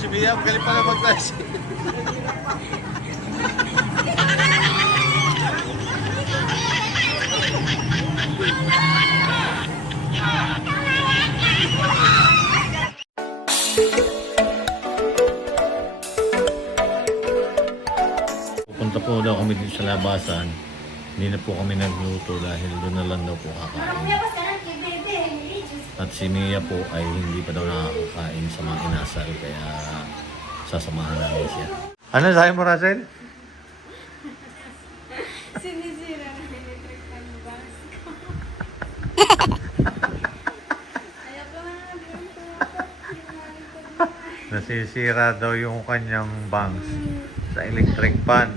si Mia, galing pala mag-taxi. Pupunta po daw kami dito sa labasan. Hindi na po kami nagluto dahil doon na lang daw po kakain. At si Mia po ay hindi pa daw nakakakain sa mga inasal kaya sasamahan namin siya. Ano sabi mo, Russell? Sinisira na electric fan yung bangs ko. Ayaw ko na Nasisira daw yung kanyang bangs sa electric fan.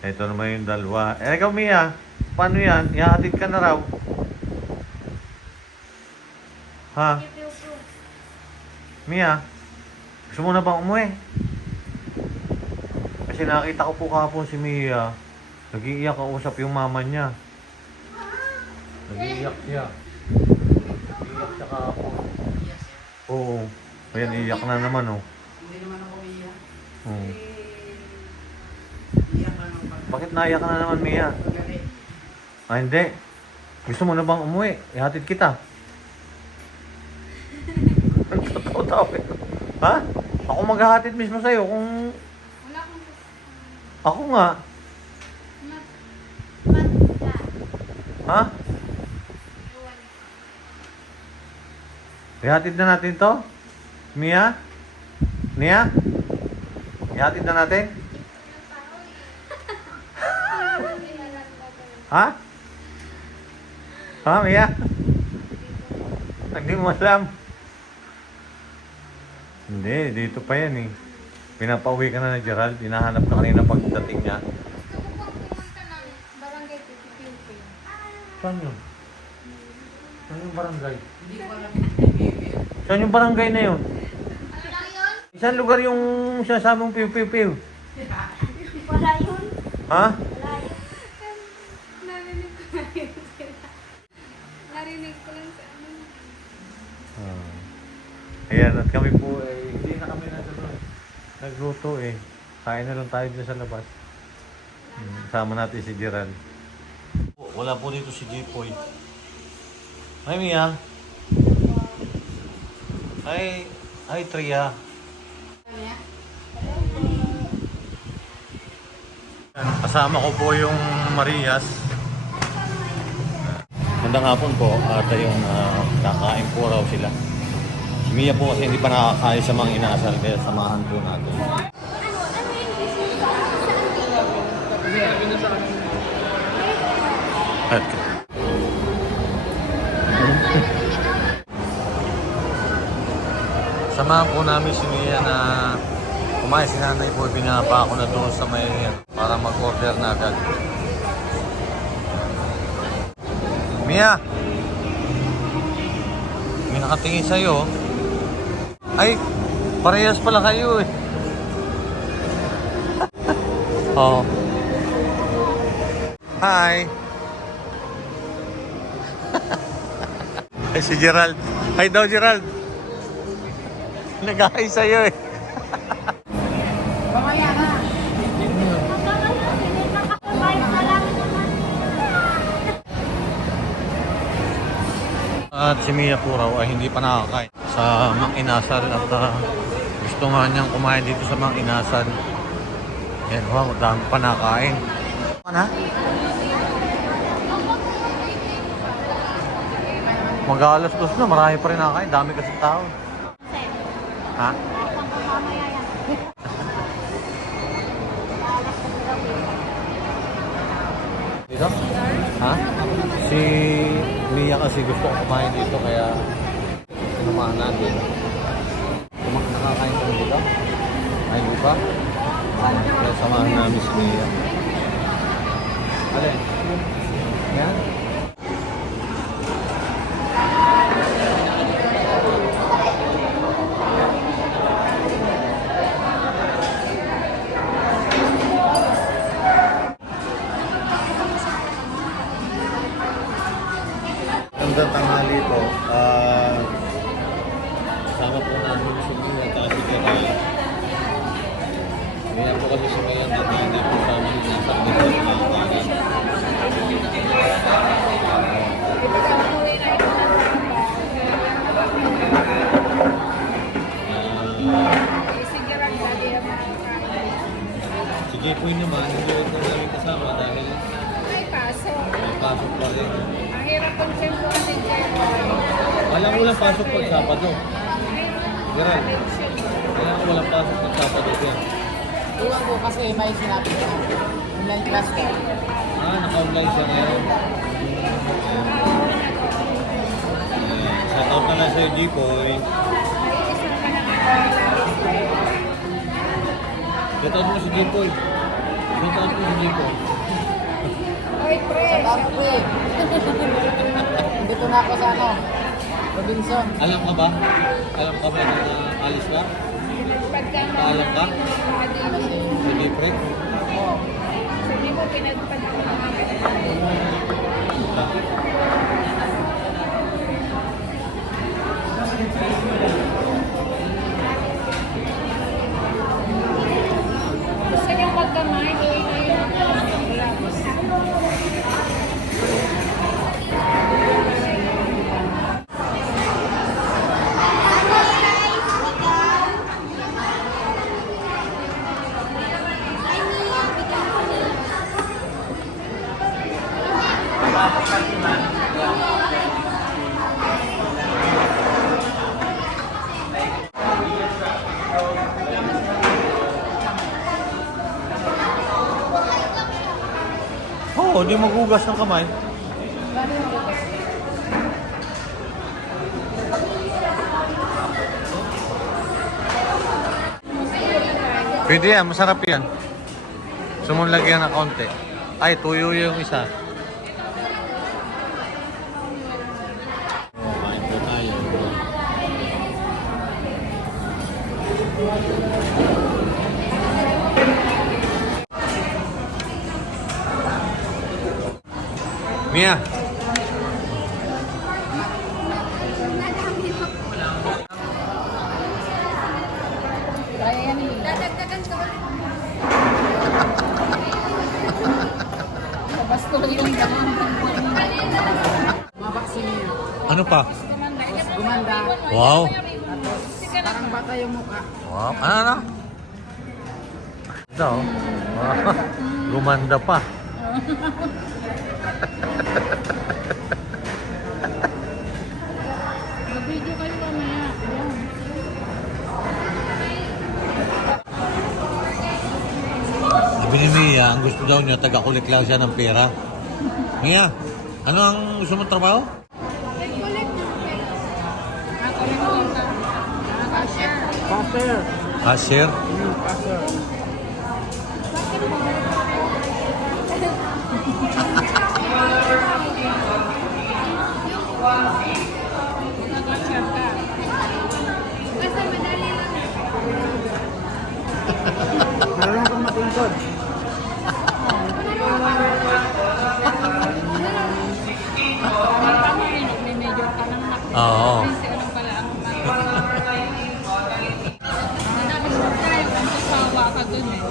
Ito naman yung dalawa. Eh, ikaw, Mia, paano yan? Ihahatid ka na raw. Ha? Mia, gusto mo na bang umuwi? Kasi nakita ko po kahapon si Mia. Nag-iiyak kausap yung mama niya. Nag-iiyak siya. Nag-iiyak siya kahapon. Oo. Ayan, iiyak na naman, oh. Hindi naman ako iiyak. Oo. Iiyak lang ako. Bakit naiyak ka na naman, Mia? Pagalit. Ah, hindi. Gusto mo na bang umuwi? Ihatid kita. Ang totoo-tao eh. Ha? Ako maghahatid mismo sa'yo kung... Wala akong gusto. Ako nga. Matla. Ha? Iwan. Ihatid na natin to? Mia? Mia? Ihatid na natin? Ha? Ha, Mia? Hindi mo alam. Hindi, dito pa yan eh. Pinapauwi ka na ni Gerald. Hinahanap ka kanina pagdating niya. Gusto ko pong pumunta ng barangay Pipipipi. Saan yun? Saan yung barangay? Hindi ko alam yung behavior. Saan yung barangay na yun? Ano lang yun? Isang lugar yung sinasabi mong piw-piw-piw. Wala yun. Ha? Wala yun. Narinig ko na yun sila. Narinig ko lang sa ano. Ayan, at kami po hindi na kami nagluto eh. Kain na lang tayo dyan sa labas. Sama natin si Gerald. Wala po dito si Jipoy. Hi, Mia. Hi, Tria. Kasama ko po yung Marias. Magandang hapon po at yung kakain po raw sila. Si Mia po kasi hindi pa nakakain sa mga inasal kaya samahan po natin. At samahan po namin si Mia na kumain. Si nanay po binaba ako na doon sa may para mag-order na agad. Mia! May nakatingin sa'yo. Ay, parehas pala kayo eh. Oh. Hi! Ay, si Gerald. Hi daw, Gerald. Nag-hi sa'yo eh. Mamaya na. At si Mia po raw ay hindi pa nakakain sa Mang Inasal at gusto nga niyang kumain dito sa Mang Inasal. Yan, wow, dami pa nakakain. Ano? Mag-aalas dos na, marami pa rin nakakain. Dami kasi tao. Ha? Dito? Ha? Si Mia kasi gusto ko kumain dito kaya sinumahan natin. Nakakain kami dito? Ay, di ba? Kaya samahan namin si Mia. Alin? Yan? Hanggang tanghali po, walang pasok pag Sabado. Gerald, kailangan walang pasok pag Sabado yan. Iwan ko kasi may sinabi ko. Online class ka. Naka-online siya ngayon. Shout out na lang sa'yo, G-Boy. Shout out mo si G-Boy. Shout out mo si G-Boy. Sa top pre. Dito na ako sa ano. Robinson. Alam ka ba? Alam ka ba na alis ka? Paalam ka? Ano si... Sa G-Prep? Oo. Sabi mo, pinagpad ko mga gusto niyo magkamay, gawin na yun. Oo, di magugas ng kamay. Pwede yan, masarap yan. Sumunlagyan ng konti. Ay, tuyo yung isa. Kain po tayo. Mia. Kaya yan eh. Dadagdagan ka ulit. Pabasto yung gamang. Mabaksin niya. Ano pa? Gumanda. Wow. Tapos parang bata yung mukha. Wow. Ano? Ito. Oh. Wow. Gumanda pa. Mag-video kayo mamaya. Ayan. Sabi ni Mia, ang gusto daw niya, taga-kulit lang siya ng pera. Mia, ano ang gusto mong trabaho? Nag-collect na. Ako lang punta. Cashier. Passer. Cashier? Passer. Nag-cashier ka. Basta madali lang. Marunong kang matungkod. Nag-major ka lang na. Oo. Kasi ano pala ang Madami mo tayo kung kasawa ka dun eh.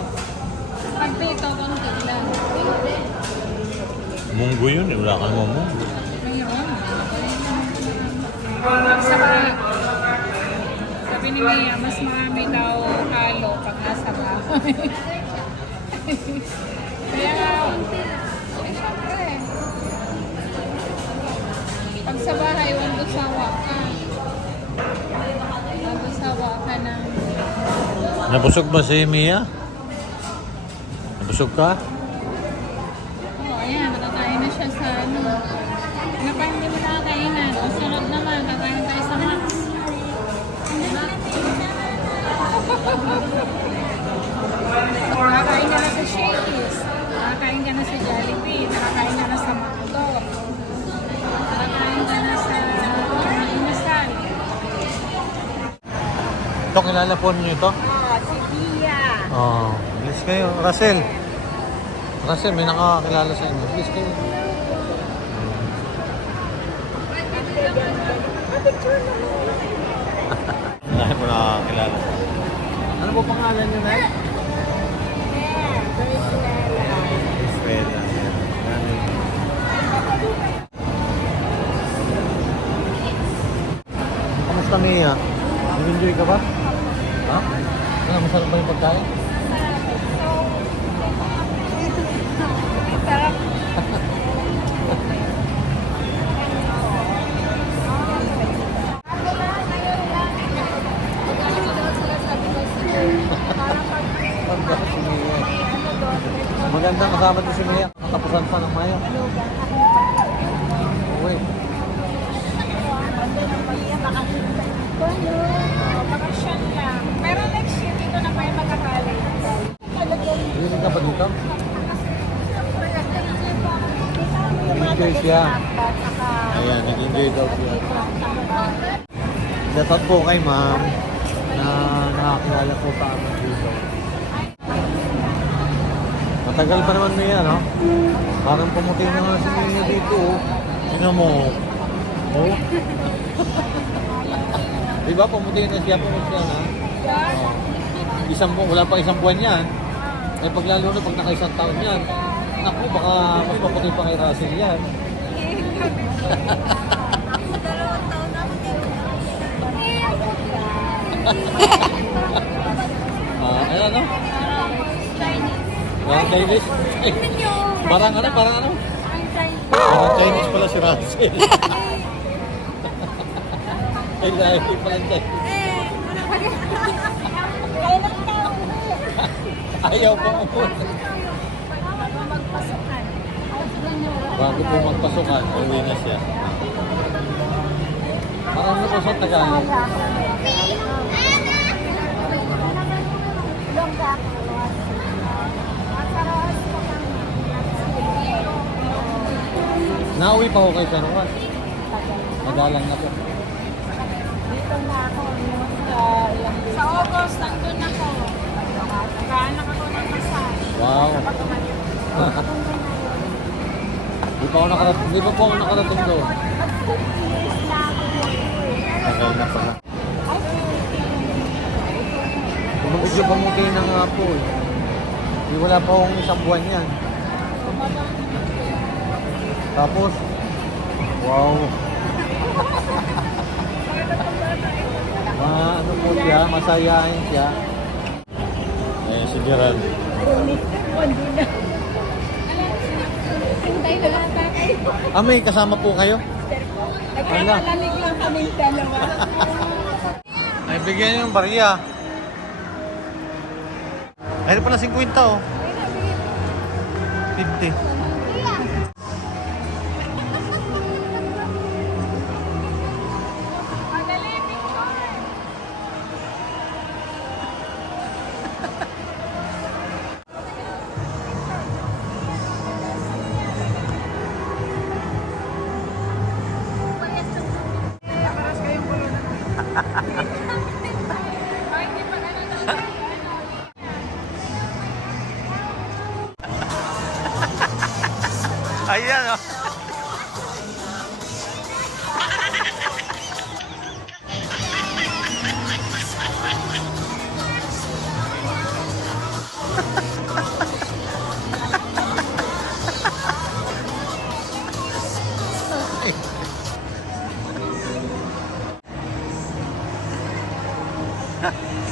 Pag dito, konti lang. Munggo yun, eh. Wala kang munggo. Mayroon. Saka, sabi ni Mia, mas marami daw halo pag nasa bahay. Kaya nga, eh, syempre. Pag sa bahay, wando sawa ka. Wando sawa ka ng... Nabusog ba si Mia? Nabusog ka? Oh, ayan, nakakain na siya sa ano. Ano pa hindi mo nakakainan? O sunod naman, kakain tayo sa Max. Nakakain ka na sa Shakey's. Nakakain ka na sa Jollibee. Nakakain ka na sa McDo. Nakakain ka na sa Inasal. Ito, kilala po niyo ito? Si Pia. Oo. Bilis kayo. Russell. Russell, may nakakakilala sa inyo. Bilis kayo. Dahil mo nakakakilala. Ano po pangalan niyo, Nay? Estrella. Kamusta, Mia? Nag-enjoy ka ba? Ha? Ano, masarap ba yung pagkain? Sarap. maganda kasama din si Maya. Katapusan pa ng Maya. Uy. Bakasyon lang. Pero next year, dito na kayo magkakalit. Hindi ka pa dito? Nag-enjoy siya. Ayan, nag-enjoy daw siya. Shoutout po kay ma'am na nakakilala po pa kami dito. Matagal pa naman niya, no? Parang pumuti na nga si Mia dito, oh. Sino mo? Oh? Diba, pumuti na siya, na? Wala pa isang buwan yan. Eh, pag lalo na, pag naka-isang taon yan, naku, baka mas maputi pa kay Russell yan. Ano, ano? Parang Chinese? Parang ano? Parang Chinese pala si Russell. Ay, lahat pala Chinese. Ayaw pa ako. Bago po magpasukan, uwi na siya. Parang ano sa Tagalog? Nauwi pa ako kay San Juan. Madalang na po. Dito na ako. Sa August, nandun ako. Nagkaanak ako ng kasal. Wow. Di pa po ako nakarating doon. Tagal na pala. Medyo pamuti na nga po eh. Di wala pa akong isang buwan yan. Tapos, wow. Ano po siya, masayahin siya. Ayan si Gerald. May kasama po kayo? Nagkakalalig lang kaming dalawa. Ay, bigyan niyo ng barya. Ayun pala 50 oh. 50. Ayan oh.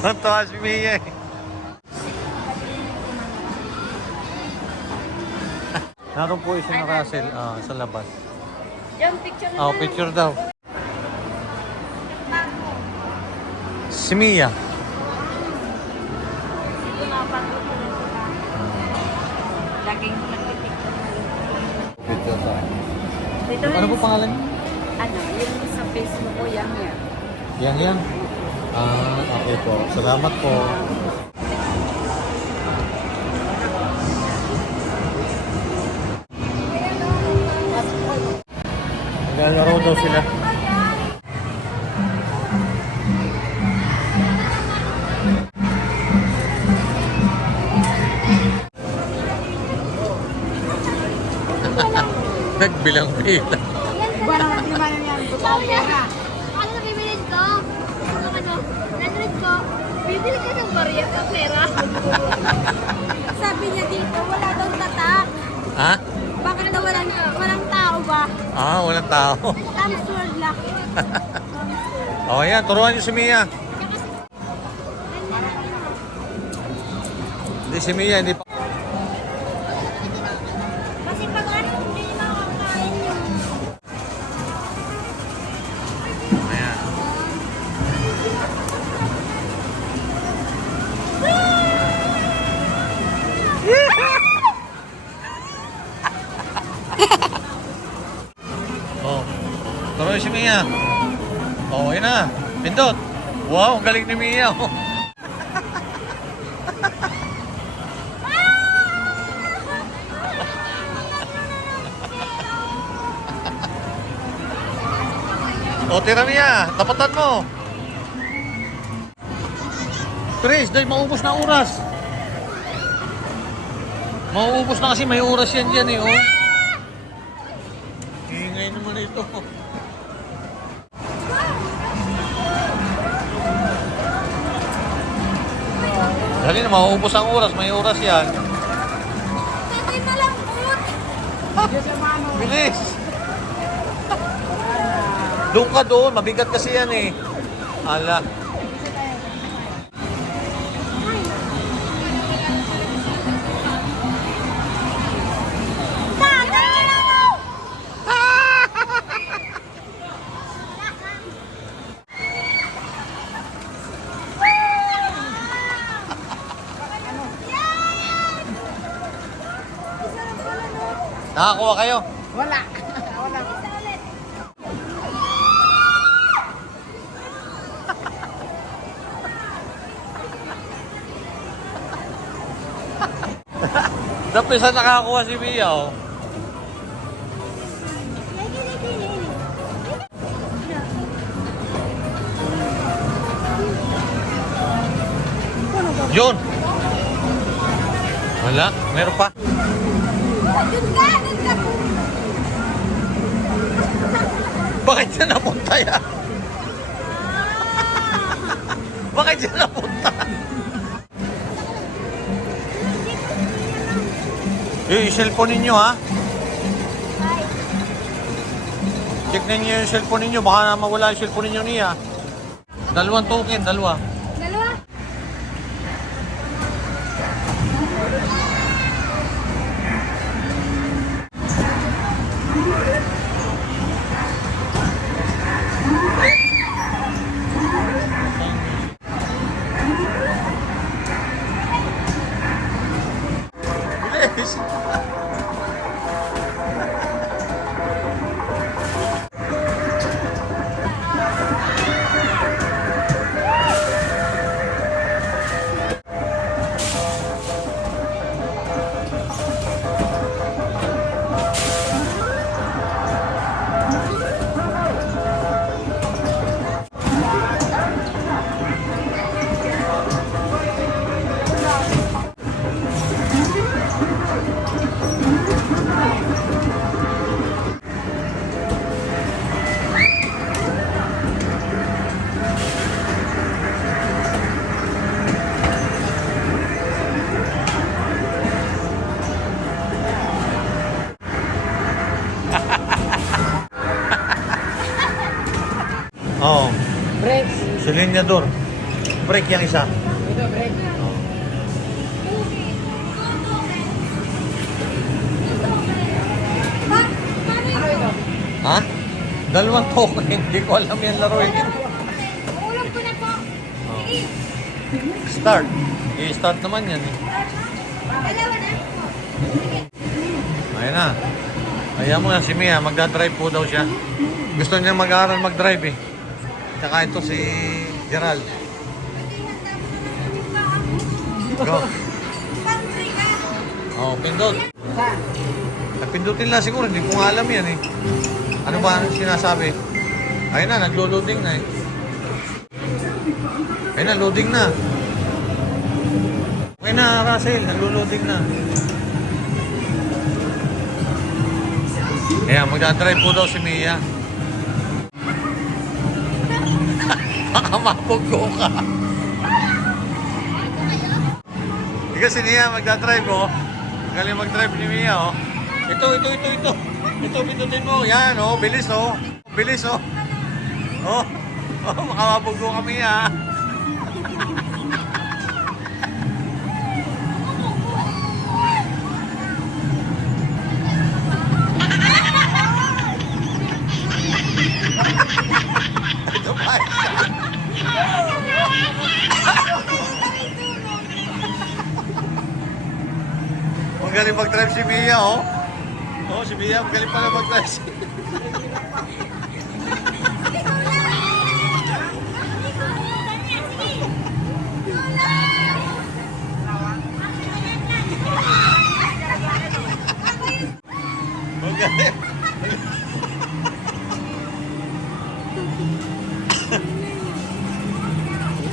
Ang taas si Mia eh. Naroon po isa na Russell sa labas. Yung picture na Picture daw. Si Mia. Laging nagpipicture. Picture daw. Dito Ano po pangalan niyo? Ano, yung sa Facebook ko, yan. Yang. Okay po. Salamat po. Naglalaro daw sila. Nagbilang-bilang. Walang naman yan. Ano na bibilin ko? Nandun ko, bibili ka ng barya sa pera. Sabi niya dito, wala daw tatak. Ha? Bakit daw walang tao ba? Walang tao. Times World lang. Yan. Turuan niyo si Mia. Hindi si Mia, hindi pa. Kasi pag ano, hindi makakain yun. Ayan. Pindot. Wow, ang galing ni Mia. Oh. O, tira Mia. Tapatan mo. Chris, dahil maubos na oras. Mauubos na kasi may oras yan dyan eh. Oh. Ingay naman ito. Dali na, mauubos ang oras. May oras yan. Tatay malambot. Bilis! Doon ka doon. Mabigat kasi yan eh. Ala. Tatay malambot. Nakakuha kayo. Wala. Wala. Dapat sa nakakuha si Mia oh. Yun! Wala, meron pa. Doon ka, doon ka. Bakit siya napunta yan? Bakit siya napunta? Yung cellphone ninyo ha? Check ninyo yung cellphone ninyo. Baka na mawala yung cellphone ninyo niya. Dalawang token, dalawa. Dalawa. Bilis! Oo. Break. Silinyador. Break yung isa. Ito, break. Ano ito? Ha? Dalawang token. Hindi ko alam yan laruin. Ulam ko na po. Sige. Start. I-start naman yan eh. Dalawa na. Ayun na. Ayan mo na si Mia. Magdadrive po daw siya. Gusto niya mag-aaral mag-drive eh. Tsaka ito si Gerald. Go. Oh, pindot. Saan? Napindutin lang siguro. Hindi ko nga alam yan eh. Ano ba ang sinasabi? Ayun na, naglo-loading na eh. Ayun na, loading na. Ayun na, Russell. Naglo-loading na. Ayan, magdadrive po daw si Mia. Baka mapugo ka. Ikaw si Mia, magdadrive oh. Galing mag-drive ni Mia oh. Ito. Ito, pindutin mo. Yan oh, bilis oh. Bilis oh. Oh, baka mapugo ka Mia. Ito pa isa. Magaling mag-drive si Mia, oh. Oh, si Mia, magaling pala mag-drive.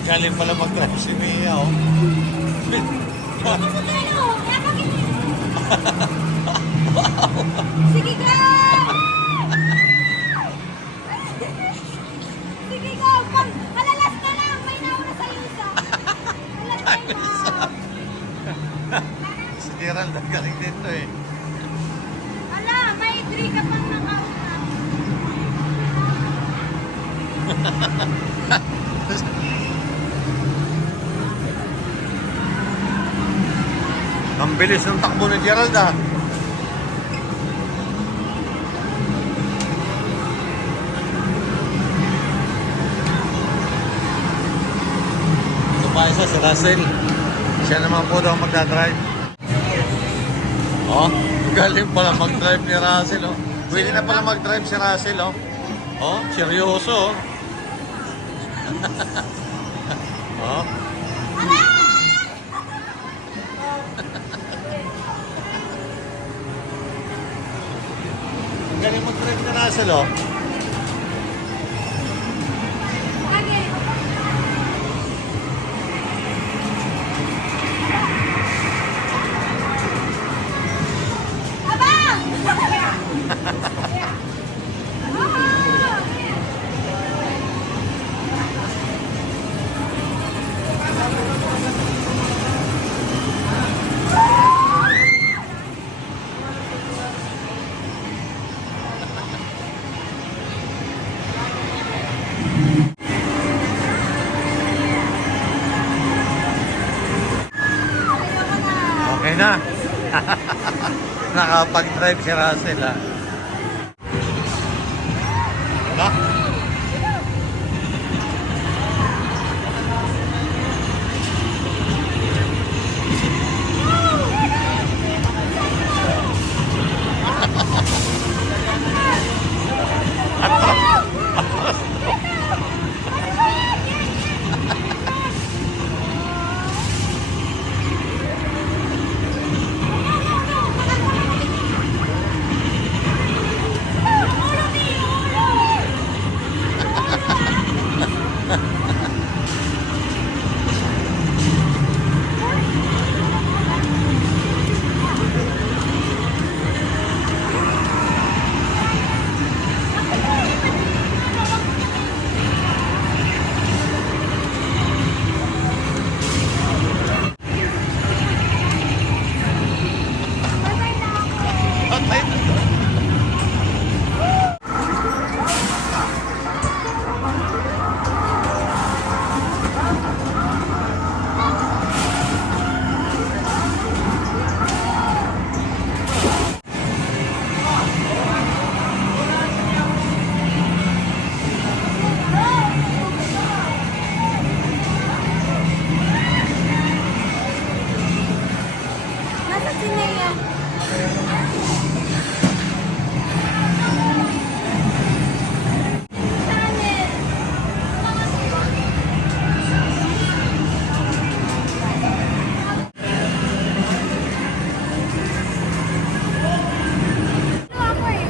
Galing pala mag-drive si Mia, oh. Sige ka! Sige ka! Malalas ka lang! May nauna sa'yo isa! Malalas ka na! Si Gerald, ang galing dito eh. Ala, may 3 ka pang nakauna. Ang bilis ng takbo ni Gerald, ah. Ito pa isa, si Russell. Siya naman po daw magdadrive. Oh, galing pala mag-drive ni Russell, oh. Pwede na pala mag-drive si Russell, oh. Oh, seryoso, oh. Oh. Ang galing mag-drive ni Russell, oh. Okay. Abang! Okay na. Nakapag-drive si Russell, ah. Wala? Patay na to. Nasa si Nea.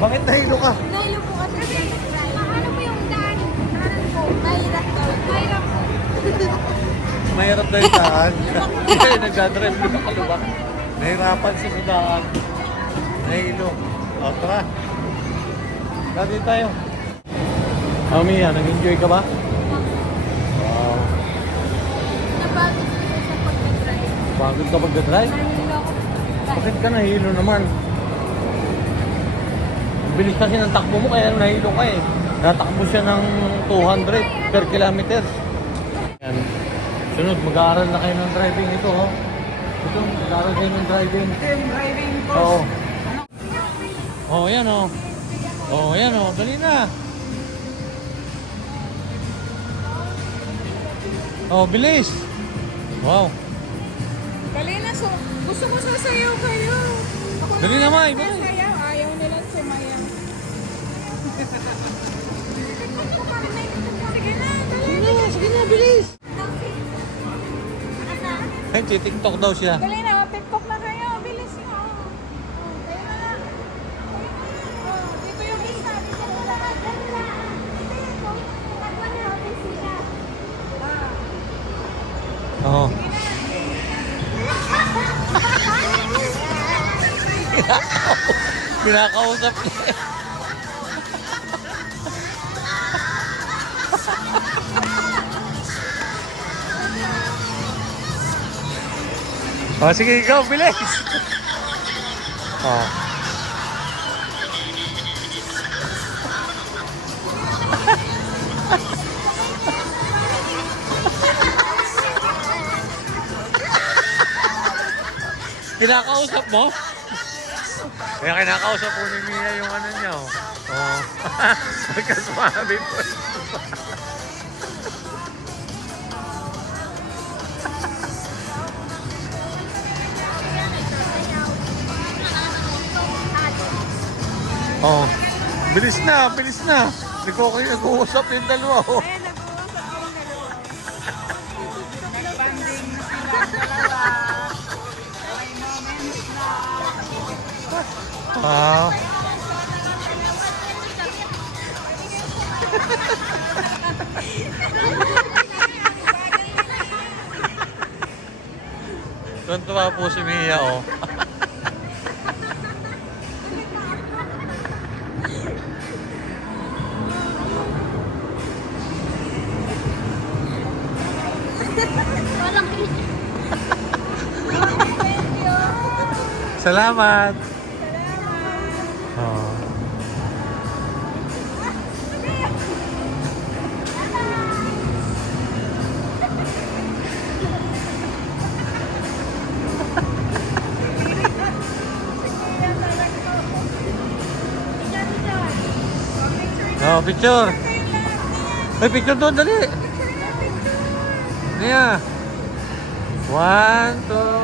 Bakit nahilo ka? Nahilo po kasi sa nag-drive. Ano po yung daan? Ano po? Mahirap daw. Mahirap po. Mahirap na yung daan. Kaya nagdadrive ko na kalubak. Nahirapan siya sa daan. Nahilo. O, tara. Dati tayo. Oh, Mia, nag-enjoy ka ba? Wow. Napagod ko siya sa pag-drive. Pagod ka pagdadrive? Nahilo ako. Bakit ka nahilo naman? Ang bilis kasi ng takbo mo kaya nahilo ka eh. Natakbo siya ng 200 per kilometer. Yan. Sunod, mag-aaral na kayo ng driving ito, oh. Ito, mag-aaral kayo ng driving. Driving course. Oo. Oh, yan oh. Oh, yan oh. Dali na. Oh, bilis. Wow. Dali na, so, gusto ko sasayaw kayo. Ako Dali na, May. Dali. sasayaw, ayaw nila sumayaw. Sige na, dali na. Sige na, bilis. Asa? Ay, TikTok daw siya. Dali na, TikTok na kayo. Bilis nyo. Kayo na lang. Dito yung isa. Dito yung isa. Oo. Kinakausap niya. Oh, sige, ikaw, bilis! Oh. Kinakausap mo? Kaya kinakausap po ni Mia yung ano niya, oh. Oh. Magkaswabi po. Oh. Bilis na, bilis na. Nag-uusap yung dalawa, oh. Nagbanding sila dalawa. May moments na. Wow. Tuntua po si Mia, oh. Walang Salamat. Oh. Oh, picture. Ay, picture doon, dali. Mia. 1, 2,